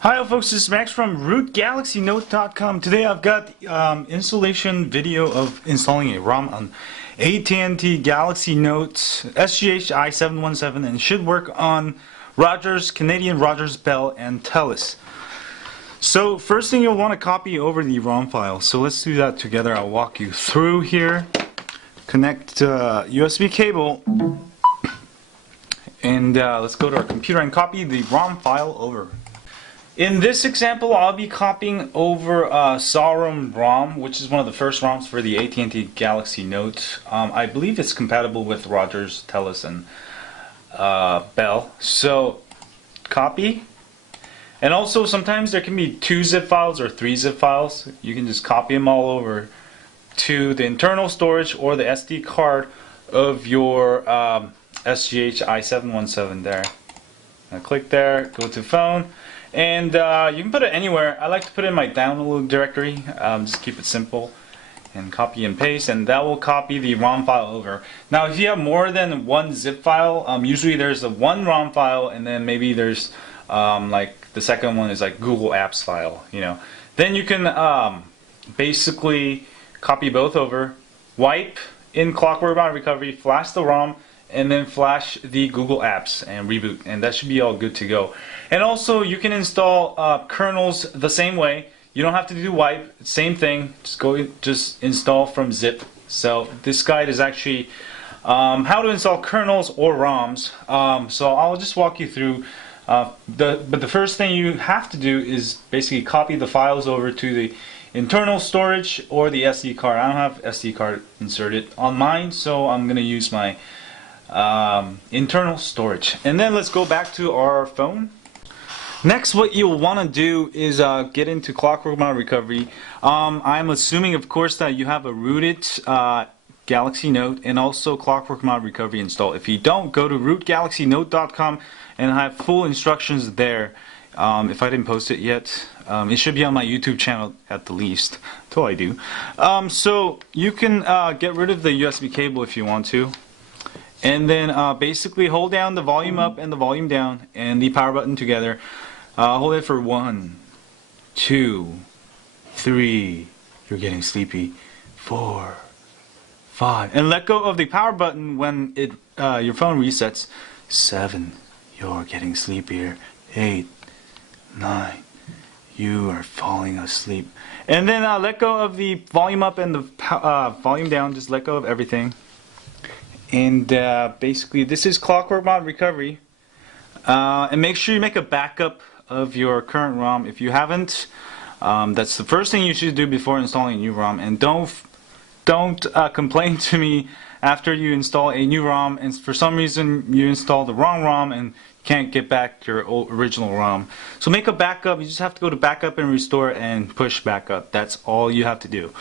Hi folks, this is Max from rootgalaxynote.com. Today I've got installation video of installing a ROM on AT&T Galaxy Note SGH i717, and it should work on Rogers, Canadian Rogers, Bell, and TELUS. So first thing, you'll want to copy over the ROM file. So let's do that together. I'll walk you through here. Connect USB cable, and let's go to our computer and copy the ROM file over. In this example, I'll be copying over CWM ROM, which is one of the first ROMs for the AT&T Galaxy Note. I believe it's compatible with Rogers, TELUS, and Bell. So, copy. And also, sometimes there can be 2 zip files or 3 zip files. You can just copy them all over to the internal storage or the SD card of your SGH i717 there. Now click there, go to phone. And you can put it anywhere. I like to put it in my download directory. Just keep it simple. And copy and paste, and that will copy the ROM file over. Now if you have more than one zip file, usually there's a one ROM file, and then maybe there's like the second one is like Google Apps file, you know. Then you can basically copy both over, wipe in Clockwork Mod Recovery, flash the ROM, and then flash the Google Apps and reboot, and that should be all good to go. And also you can install kernels the same way. You don't have to do wipe, same thing, just install from zip. So this guide is actually how to install kernels or ROMs. So I'll just walk you through but the first thing you have to do is basically copy the files over to the internal storage or the SD card. I don't have SD card inserted on mine, so I'm gonna use my internal storage. And then let's go back to our phone. Next, what you'll want to do is get into Clockwork Mod Recovery. I'm assuming, of course, that you have a rooted Galaxy Note and also Clockwork Mod Recovery installed. If you don't, go to rootgalaxynote.com and I have full instructions there. If I didn't post it yet, it should be on my YouTube channel at the least, until I do. So you can get rid of the USB cable if you want to. And then basically hold down the volume up and the volume down and the power button together. Hold it for 1, 2, 3, you're getting sleepy, 4, 5, and let go of the power button when your phone resets. 7, you're getting sleepier. 8, 9, you are falling asleep. And then let go of the volume up and the volume down. Just let go of everything. And basically this is Clockwork Mod Recovery, and make sure you make a backup of your current ROM. If you haven't, that's the first thing you should do before installing a new ROM. And don't complain to me after you install a new ROM and for some reason you install the wrong ROM and can't get back your original ROM. So make a backup. You just have to go to backup and restore and push backup. That's all you have to do.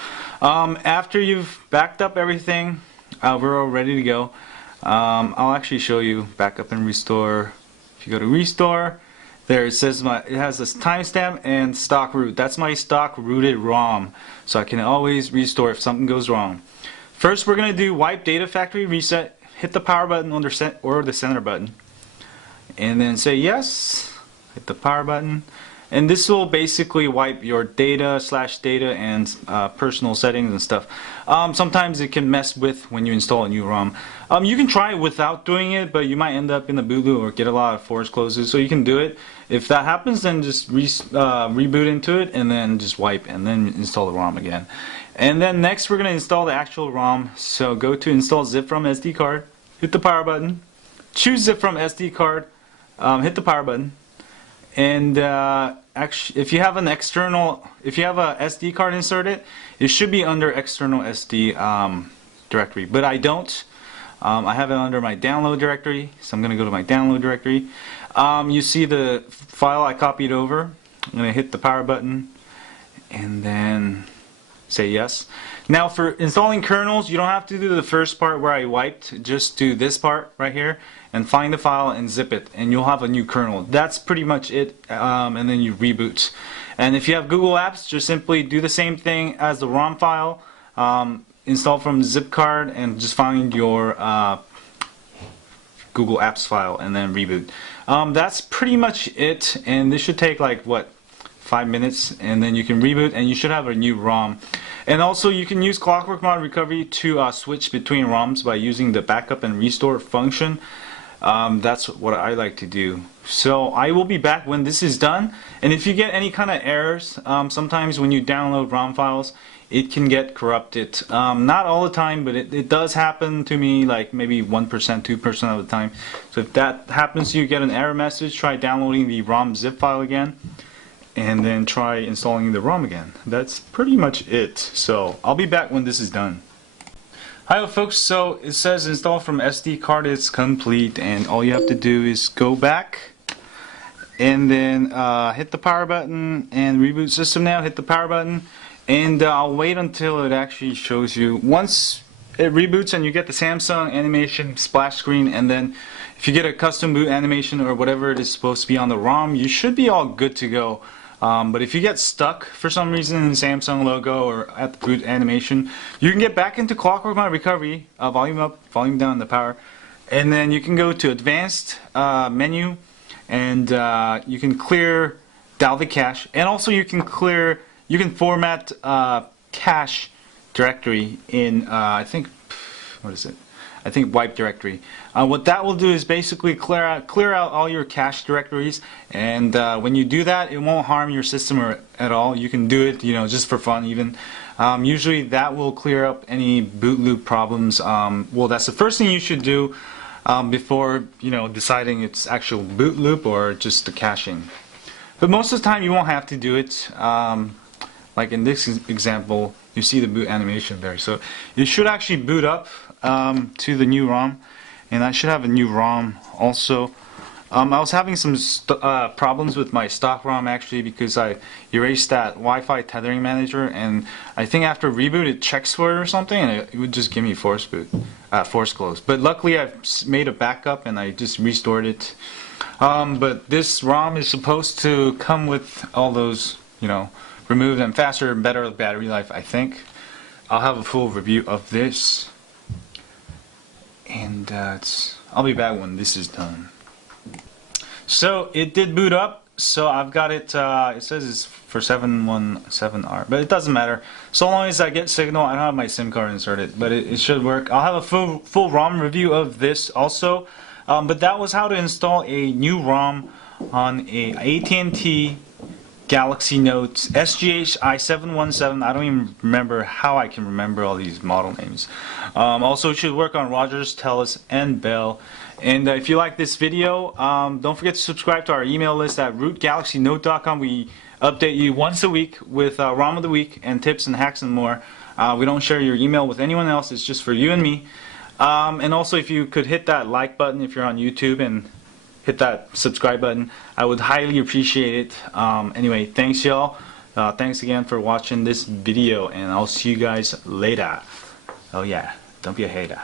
After you've backed up everything, we're all ready to go. I'll actually show you backup and restore. If you go to restore, there it says it has this timestamp and stock root. That's my stock rooted ROM, so I can always restore if something goes wrong. First, we're going to do wipe data factory reset. Hit the power button or the center button, and then say yes. Hit the power button. And this will basically wipe your data and personal settings and stuff. Sometimes it can mess with when you install a new ROM. You can try it without doing it, but you might end up in the boot loop or get a lot of force closes. So you can do it. If that happens, then just reboot into it and then just wipe and then install the ROM again. And then next we're going to install the actual ROM. So go to install zip from SD card. Hit the power button. Choose zip from SD card. Hit the power button. And actually, if you have a SD card inserted, it should be under external SD directory. But I don't. I have it under my download directory, so I'm going to go to my download directory. You see the file I copied over. I'm going to hit the power button and then say yes. Now for installing kernels, you don't have to do the first part where I wiped. Just do this part right here and find the file and zip it, and you'll have a new kernel. That's pretty much it, and then you reboot. And if you have Google Apps, just simply do the same thing as the ROM file, install from the zip card, and just find your Google Apps file and then reboot. That's pretty much it, and this should take like what, 5 minutes, and then you can reboot and you should have a new ROM. And also you can use Clockwork Mod Recovery to switch between ROMs by using the backup and restore function. That's what I like to do. So I will be back when this is done, and if you get any kind of errors, sometimes when you download ROM files it can get corrupted. Not all the time, but it does happen to me, like maybe 1%, 2% of the time. So if that happens to you, get an error message, try downloading the ROM zip file again, and then try installing the ROM again. That's pretty much it. So I'll be back when this is done. Hi folks, so it says install from SD card is complete, and all you have to do is go back and then hit the power button and reboot system now. Hit the power button, and I'll wait until it actually shows you. Once it reboots and you get the Samsung animation splash screen, and then if you get a custom boot animation or whatever it is supposed to be on the ROM, you should be all good to go. But if you get stuck for some reason in the Samsung logo or at the boot animation, you can get back into Clockwork Mod Recovery, volume up, volume down the power, and then you can go to advanced menu, and you can clear Dalvik cache, and also you can format cache directory in I think, what is it? I think wipe directory. What that will do is basically clear out all your cache directories, and when you do that, it won't harm your system at all. You can do it, just for fun even. Usually that will clear up any boot loop problems. Well, that's the first thing you should do before deciding it's actual boot loop or just the caching. But most of the time you won't have to do it. Like in this example, you see the boot animation there. So you should actually boot up to the new ROM, and I should have a new ROM also. I was having some problems with my stock ROM actually, because I erased that Wi-Fi tethering manager, and I think after reboot it checks for it or something, and it would just give me force close. But luckily I've made a backup and I just restored it. But this ROM is supposed to come with all those, removed, and faster and better battery life, I think. I'll have a full review of this, and I'll be back when this is done. So it did boot up, so I've got it, it says it's for 717R, but it doesn't matter. So long as I get signal, I don't have my SIM card inserted, but it should work. I'll have a full ROM review of this also, but that was how to install a new ROM on a AT&T Galaxy Note SGH i717. I don't even remember how I can remember all these model names. Also, it should work on Rogers, Telus, and Bell. And if you like this video, don't forget to subscribe to our email list at rootgalaxynote.com. We update you once a week with ROM of the week and tips and hacks and more. We don't share your email with anyone else. It's just for you and me. And also, if you could hit that like button if you're on YouTube, and hit that subscribe button, I would highly appreciate it. Anyway, thanks y'all. Thanks again for watching this video, and I'll see you guys later. Oh yeah, don't be a hater.